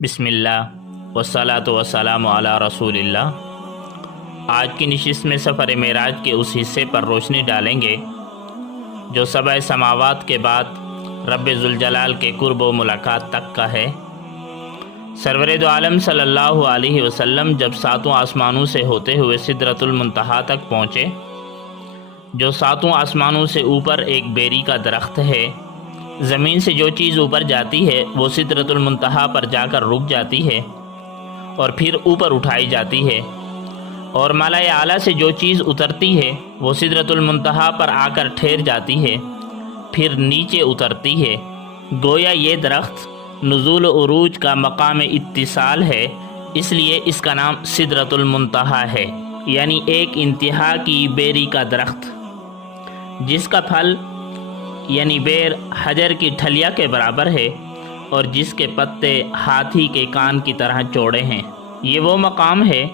بسم اللہ والصلاۃ والسلام علی رسول اللہ۔ آج کی نشست میں سفر معراج کے اس حصے پر روشنی ڈالیں گے جو سبع سماوات کے بعد رب ذوالجلال کے قرب و ملاقات تک کا ہے۔ سرور دو عالم صلی اللہ علیہ وسلم جب ساتوں آسمانوں سے ہوتے ہوئے سدرۃ المنتہا تک پہنچے، جو ساتوں آسمانوں سے اوپر ایک بیری کا درخت ہے۔ زمین سے جو چیز اوپر جاتی ہے وہ سدرۃ المنتہا پر جا کر رک جاتی ہے اور پھر اوپر اٹھائی جاتی ہے، اور ملائے اعلیٰ سے جو چیز اترتی ہے وہ سدرۃ المنتہا پر آ کر ٹھہر جاتی ہے، پھر نیچے اترتی ہے۔ گویا یہ درخت نزول و عروج کا مقام اتصال ہے، اس لیے اس کا نام سدرۃ المنتہا ہے، یعنی ایک انتہا کی بیری کا درخت جس کا پھل یعنی بیر حجر کی ٹھلیا کے برابر ہے اور جس کے پتے ہاتھی کے کان کی طرح چوڑے ہیں۔ یہ وہ مقام ہے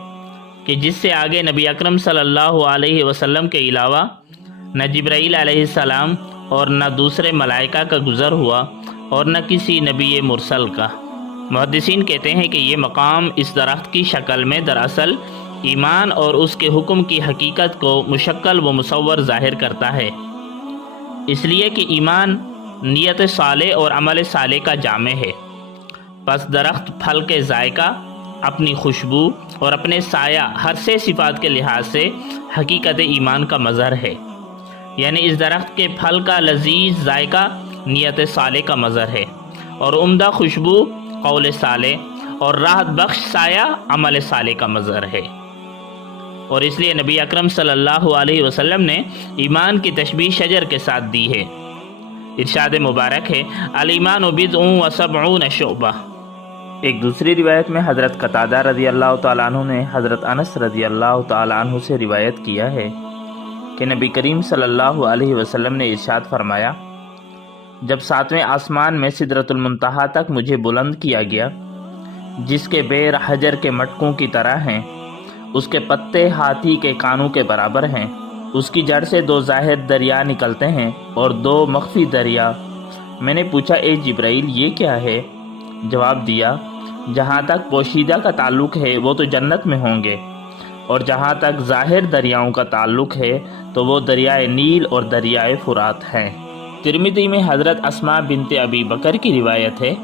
کہ جس سے آگے نبی اکرم صلی اللہ علیہ وسلم کے علاوہ نہ جبرائیل علیہ السلام اور نہ دوسرے ملائکہ کا گزر ہوا اور نہ کسی نبی مرسل کا۔ محدثین کہتے ہیں کہ یہ مقام اس درخت کی شکل میں دراصل ایمان اور اس کے حکم کی حقیقت کو مشکل و مصور ظاہر کرتا ہے، اس لیے کہ ایمان نیت صالح اور عمل صالح کا جامع ہے۔ پس درخت پھل کے ذائقہ، اپنی خوشبو اور اپنے سایہ ہر سے صفات کے لحاظ سے حقیقت ایمان کا مظہر ہے، یعنی اس درخت کے پھل کا لذیذ ذائقہ نیت صالح کا مظہر ہے، اور عمدہ خوشبو قول صالح اور راحت بخش سایہ عمل صالح کا مظہر ہے۔ اور اس لیے نبی اکرم صلی اللہ علیہ وسلم نے ایمان کی تشبیہ شجر کے ساتھ دی ہے۔ ارشاد مبارک ہے الایمان بضع و سبعون شعبہ۔ ایک دوسری روایت میں حضرت قتادہ رضی اللہ تعالیٰ عنہ نے حضرت انس رضی اللہ تعالیٰ عنہ سے روایت کیا ہے کہ نبی کریم صلی اللہ علیہ وسلم نے ارشاد فرمایا، جب ساتویں آسمان میں سدرۃ المنتہا تک مجھے بلند کیا گیا، جس کے بیر حجر کے مٹکوں کی طرح ہیں، اس کے پتے ہاتھی کے کانوں کے برابر ہیں، اس کی جڑ سے دو ظاہر دریا نکلتے ہیں اور دو مخفی دریا۔ میں نے پوچھا اے جبرائیل یہ کیا ہے؟ جواب دیا، جہاں تک پوشیدہ کا تعلق ہے وہ تو جنت میں ہوں گے، اور جہاں تک ظاہر دریاؤں کا تعلق ہے تو وہ دریائے نیل اور دریائے فرات ہیں۔ ترمذی میں حضرت اسماء بنت ابی بکر کی روایت ہے،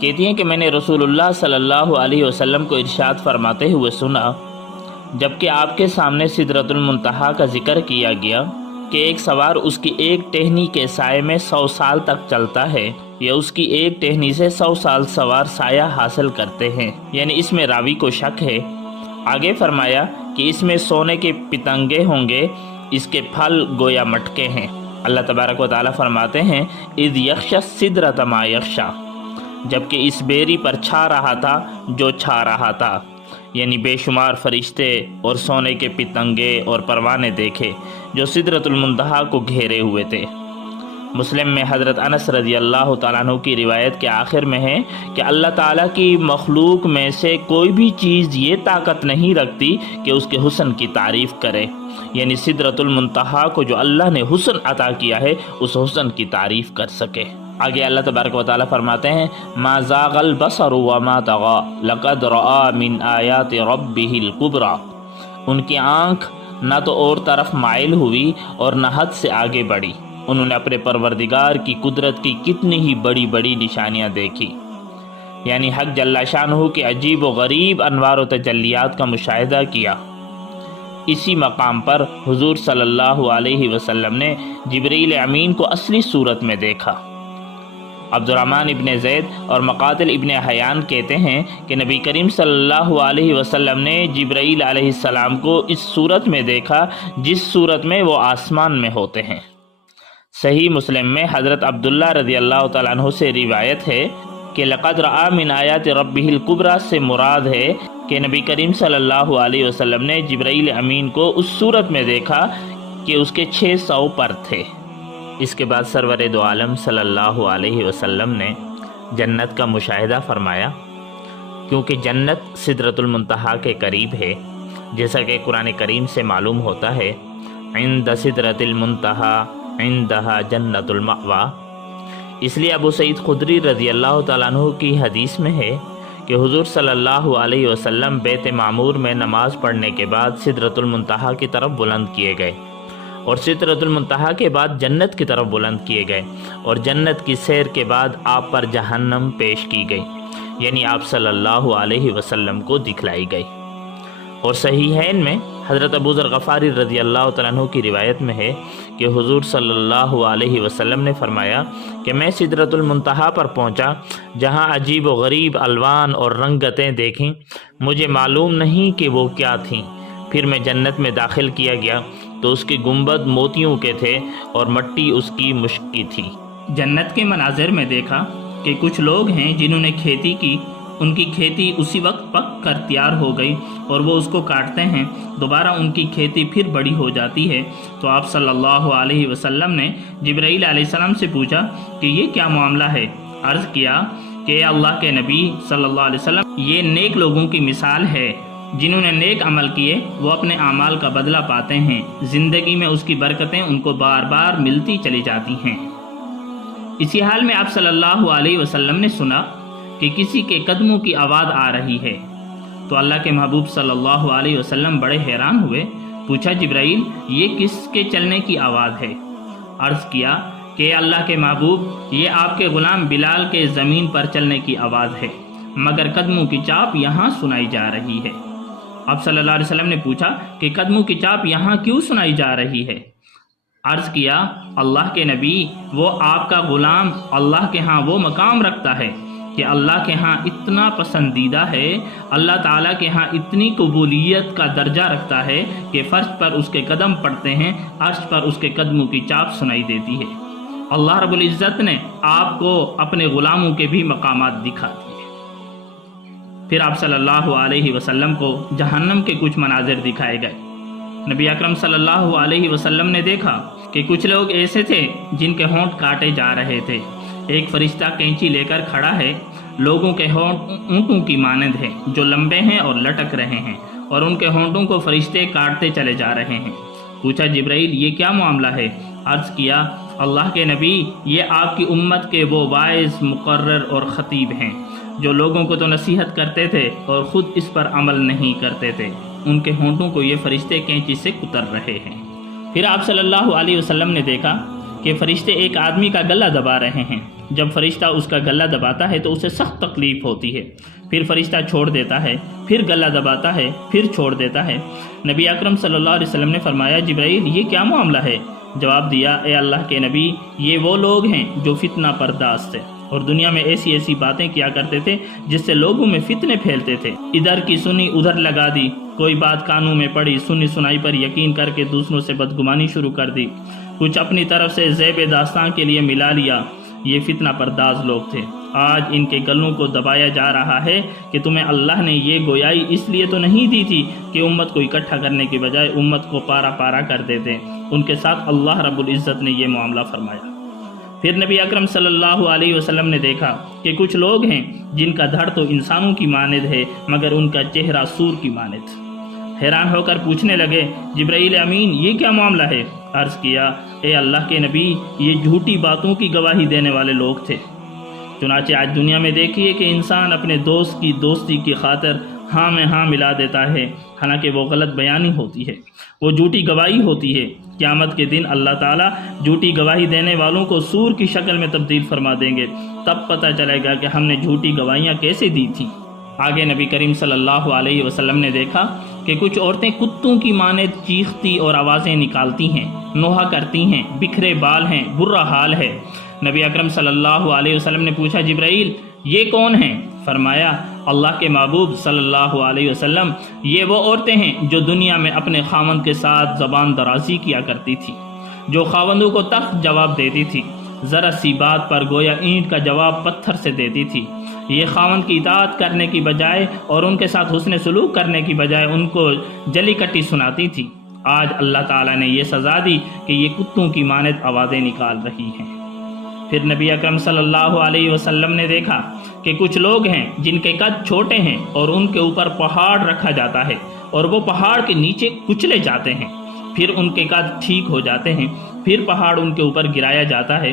کہتی ہیں کہ میں نے رسول اللہ صلی اللہ علیہ وسلم کو ارشاد فرماتے ہوئے سنا، جبکہ آپ کے سامنے سدرۃ المنتہا کا ذکر کیا گیا کہ ایک سوار اس کی ایک ٹہنی کے سائے میں 100 سال تک چلتا ہے، یا اس کی ایک ٹہنی سے 100 سال سوار سایہ حاصل کرتے ہیں، یعنی اس میں راوی کو شک ہے۔ آگے فرمایا کہ اس میں سونے کے پتنگے ہوں گے، اس کے پھل گویا مٹکے ہیں۔ اللہ تبارک و تعالیٰ فرماتے ہیں اذ یغشی السدرۃ ما یغشی، جبکہ اس بیری پر چھا رہا تھا جو چھا رہا تھا، یعنی بے شمار فرشتے اور سونے کے پتنگے اور پروانے دیکھے جو سدرۃ المنتہا کو گھیرے ہوئے تھے۔ مسلم میں حضرت انس رضی اللہ تعالیٰ عنہ کی روایت کے آخر میں ہے کہ اللہ تعالیٰ کی مخلوق میں سے کوئی بھی چیز یہ طاقت نہیں رکھتی کہ اس کے حسن کی تعریف کرے، یعنی سدرۃ المنتہا کو جو اللہ نے حسن عطا کیا ہے اس حسن کی تعریف کر سکے۔ آگے اللہ تبارک و تعالیٰ فرماتے ہیں ما زاغ البصر وما طغى لقد رأى من آیات ربه الکبریٰ، ان کی آنکھ نہ تو اور طرف مائل ہوئی اور نہ حد سے آگے بڑھی، انہوں نے اپنے پروردگار کی قدرت کی کتنی ہی بڑی بڑی نشانیاں دیکھی، یعنی حق جل شانہ کے عجیب و غریب انوار و تجلیات کا مشاہدہ کیا۔ اسی مقام پر حضور صلی اللہ علیہ وسلم نے جبریل امین کو اصلی صورت میں دیکھا۔ عبد الرحمن ابن زید اور مقاتل ابن حیان کہتے ہیں کہ نبی کریم صلی اللہ علیہ وسلم نے جبرائیل علیہ السلام کو اس صورت میں دیکھا جس صورت میں وہ آسمان میں ہوتے ہیں۔ صحیح مسلم میں حضرت عبداللہ رضی اللہ تعالیٰ عنہ سے روایت ہے کہ لقد رأى من آیات ربہ الکبریٰ سے مراد ہے کہ نبی کریم صلی اللہ علیہ وسلم نے جبرائیل امین کو اس صورت میں دیکھا کہ اس کے 600 پر تھے۔ اس کے بعد سرور دو عالم صلی اللہ علیہ وسلم نے جنت کا مشاہدہ فرمایا، کیونکہ جنت سدرۃ المنتہا کے قریب ہے، جیسا کہ قرآن کریم سے معلوم ہوتا ہے عند سدرۃ المنتہا عندہا جنت المأویٰ۔ اس لیے ابو سعید خدری رضی اللہ تعالیٰ عنہ کی حدیث میں ہے کہ حضور صلی اللہ علیہ وسلم بیت معمور میں نماز پڑھنے کے بعد سدرۃ المنتہا کی طرف بلند کیے گئے، اور سدرۃ المنتہا کے بعد جنت کی طرف بلند کیے گئے، اور جنت کی سیر کے بعد آپ پر جہنم پیش کی گئی، یعنی آپ صلی اللہ علیہ وسلم کو دکھلائی گئی۔ اور صحیحین میں حضرت ابو ذر غفاری رضی اللہ تعالیٰ عنہ کی روایت میں ہے کہ حضور صلی اللہ علیہ وسلم نے فرمایا کہ میں سدرۃ المنتہا پر پہنچا، جہاں عجیب و غریب الوان اور رنگتیں دیکھیں، مجھے معلوم نہیں کہ وہ کیا تھیں۔ پھر میں جنت میں داخل کیا گیا تو اس کے گنبد موتیوں کے تھے اور مٹی اس کی مشک کی تھی۔ جنت کے مناظر میں دیکھا کہ کچھ لوگ ہیں جنہوں نے کھیتی کی، ان کی کھیتی اسی وقت پک کر تیار ہو گئی اور وہ اس کو کاٹتے ہیں، دوبارہ ان کی کھیتی پھر بڑی ہو جاتی ہے۔ تو آپ صلی اللہ علیہ وسلم نے جبرائیل علیہ السلام سے پوچھا کہ یہ کیا معاملہ ہے؟ عرض کیا کہ اے اللہ کے نبی صلی اللہ علیہ وسلم، یہ نیک لوگوں کی مثال ہے، جنہوں نے نیک عمل کیے وہ اپنے اعمال کا بدلہ پاتے ہیں، زندگی میں اس کی برکتیں ان کو بار بار ملتی چلی جاتی ہیں۔ اسی حال میں آپ صلی اللہ علیہ وسلم نے سنا کہ کسی کے قدموں کی آواز آ رہی ہے، تو اللہ کے محبوب صلی اللہ علیہ وسلم بڑے حیران ہوئے، پوچھا جبرائیل یہ کس کے چلنے کی آواز ہے؟ عرض کیا کہ اے اللہ کے محبوب، یہ آپ کے غلام بلال کے زمین پر چلنے کی آواز ہے، مگر قدموں کی چاپ یہاں سنائی جا رہی ہے۔ آپ صلی اللہ علیہ وسلم نے پوچھا کہ قدموں کی چاپ یہاں کیوں سنائی جا رہی ہے؟ عرض کیا اللہ کے نبی، وہ آپ کا غلام اللہ کے ہاں وہ مقام رکھتا ہے کہ اللہ کے ہاں اتنا پسندیدہ ہے، اللہ تعالیٰ کے ہاں اتنی قبولیت کا درجہ رکھتا ہے کہ فرش پر اس کے قدم پڑتے ہیں، عرش پر اس کے قدموں کی چاپ سنائی دیتی ہے۔ اللہ رب العزت نے آپ کو اپنے غلاموں کے بھی مقامات دکھا دیے۔ پھر آپ صلی اللہ علیہ وسلم کو جہنم کے کچھ مناظر دکھائے گئے۔ نبی اکرم صلی اللہ علیہ وسلم نے دیکھا کہ کچھ لوگ ایسے تھے جن کے ہونٹ کاٹے جا رہے تھے۔ ایک فرشتہ کینچی لے کر کھڑا ہے، لوگوں کے ہونٹ اونٹوں کی مانند ہیں جو لمبے ہیں اور لٹک رہے ہیں، اور ان کے ہونٹوں کو فرشتے کاٹتے چلے جا رہے ہیں۔ پوچھا جبرائیل یہ کیا معاملہ ہے؟ عرض کیا اللہ کے نبی، یہ آپ کی امت کے وہ واعظ، مقرر اور خطیب ہیں جو لوگوں کو تو نصیحت کرتے تھے اور خود اس پر عمل نہیں کرتے تھے، ان کے ہونٹوں کو یہ فرشتے کینچی سے کتر رہے ہیں۔ پھر آپ صلی اللہ علیہ وسلم نے دیکھا کہ فرشتے ایک آدمی کا گلا دبا رہے ہیں۔ جب فرشتہ اس کا گلا دباتا ہے تو اسے سخت تکلیف ہوتی ہے، پھر فرشتہ چھوڑ دیتا ہے، پھر گلا دباتا ہے، پھر چھوڑ دیتا ہے۔ نبی اکرم صلی اللہ علیہ وسلم نے فرمایا جبرائیل یہ کیا معاملہ ہے؟ جواب دیا اے اللہ کے نبی، یہ وہ لوگ ہیں جو فتنہ پرداز تھے اور دنیا میں ایسی ایسی باتیں کیا کرتے تھے جس سے لوگوں میں فتنے پھیلتے تھے، ادھر کی سنی ادھر لگا دی، کوئی بات کانوں میں پڑی، سنی سنائی پر یقین کر کے دوسروں سے بدگمانی شروع کر دی، کچھ اپنی طرف سے زیب داستان کے لیے ملا لیا۔ یہ فتنہ پرداز لوگ تھے۔ آج ان کے گلوں کو دبایا جا رہا ہے کہ تمہیں اللہ نے یہ گویائی اس لیے تو نہیں دی تھی کہ امت کو اکٹھا کرنے کی بجائے امت کو پارا پارا کر دیتے۔ ان کے ساتھ اللہ رب العزت نے یہ معاملہ فرمایا۔ پھر نبی اکرم صلی اللہ علیہ وسلم نے دیکھا کہ کچھ لوگ ہیں جن کا دھڑ تو انسانوں کی مانند ہے مگر ان کا چہرہ سور کی مانند۔ حیران ہو کر پوچھنے لگے جبرائیل امین یہ کیا معاملہ ہے؟ عرض کیا اے اللہ کے نبی، یہ جھوٹی باتوں کی گواہی دینے والے لوگ تھے۔ چنانچہ آج دنیا میں دیکھیے کہ انسان اپنے دوست کی دوستی کی خاطر ہاں میں ہاں ملا دیتا ہے، حالانکہ وہ غلط بیانی ہوتی ہے، وہ جھوٹی گواہی ہوتی ہے۔ قیامت کے دن اللہ تعالیٰ جھوٹی گواہی دینے والوں کو سور کی شکل میں تبدیل فرما دیں گے، تب پتہ چلے گا کہ ہم نے جھوٹی گواہیاں کیسے دی تھیں۔ آگے نبی کریم صلی اللہ علیہ وسلم نے دیکھا کہ کچھ عورتیں کتوں کی مانند چیختی اور آوازیں نکالتی ہیں، نوحہ کرتی ہیں، بکھرے بال ہیں، برا حال ہے۔ نبی اکرم صلی اللہ علیہ وسلم نے پوچھا جبرائیل یہ کون ہیں؟ فرمایا اللہ کے محبوب صلی اللہ علیہ وسلم، یہ وہ عورتیں ہیں جو دنیا میں اپنے خاوند کے ساتھ زبان درازی کیا کرتی تھی، جو خاوندوں کو تخت جواب دیتی تھی، ذرا سی بات پر گویا اینٹ کا جواب پتھر سے دیتی تھی۔ یہ خاوند کی اطاعت کرنے کی بجائے اور ان کے ساتھ حسن سلوک کرنے کی بجائے ان کو جلی کٹی سناتی تھی۔ آج اللہ تعالیٰ نے یہ سزا دی کہ یہ کتوں کی مانند آوازیں نکال رہی ہیں۔ پھر نبی اکرم صلی اللہ علیہ وسلم نے دیکھا کہ کچھ لوگ ہیں جن کے قد چھوٹے ہیں اور ان کے اوپر پہاڑ رکھا جاتا ہے اور وہ پہاڑ کے نیچے کچلے جاتے ہیں، پھر ان کے قد ٹھیک ہو جاتے ہیں، پھر پہاڑ ان کے اوپر گرایا جاتا ہے،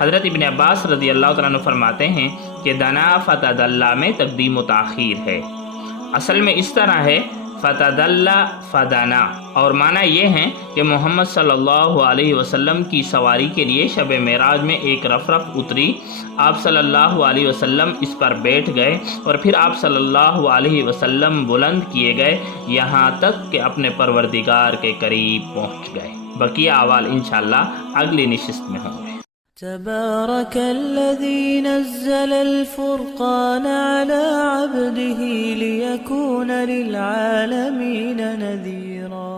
حضرت ابن عباس رضی اللہ تعالیٰ عنہ فرماتے ہیں کہ دنا فتدلّا میں تقدیم و تاخیر ہے، اصل میں اس طرح ہے فتدلّا فدنا، اور معنی یہ ہے کہ محمد صلی اللہ علیہ وسلم کی سواری کے لیے شب معراج میں ایک رفرف اتری، آپ صلی اللہ علیہ وسلم اس پر بیٹھ گئے اور پھر آپ صلی اللہ علیہ وسلم بلند کیے گئے یہاں تک کہ اپنے پروردگار کے قریب پہنچ گئے۔ بقیہ احوال انشاءاللہ اگلی نشست میں ہوں گے۔ تبارك الذي نزل الفرقان على عبده ليكون للعالمين نذيرا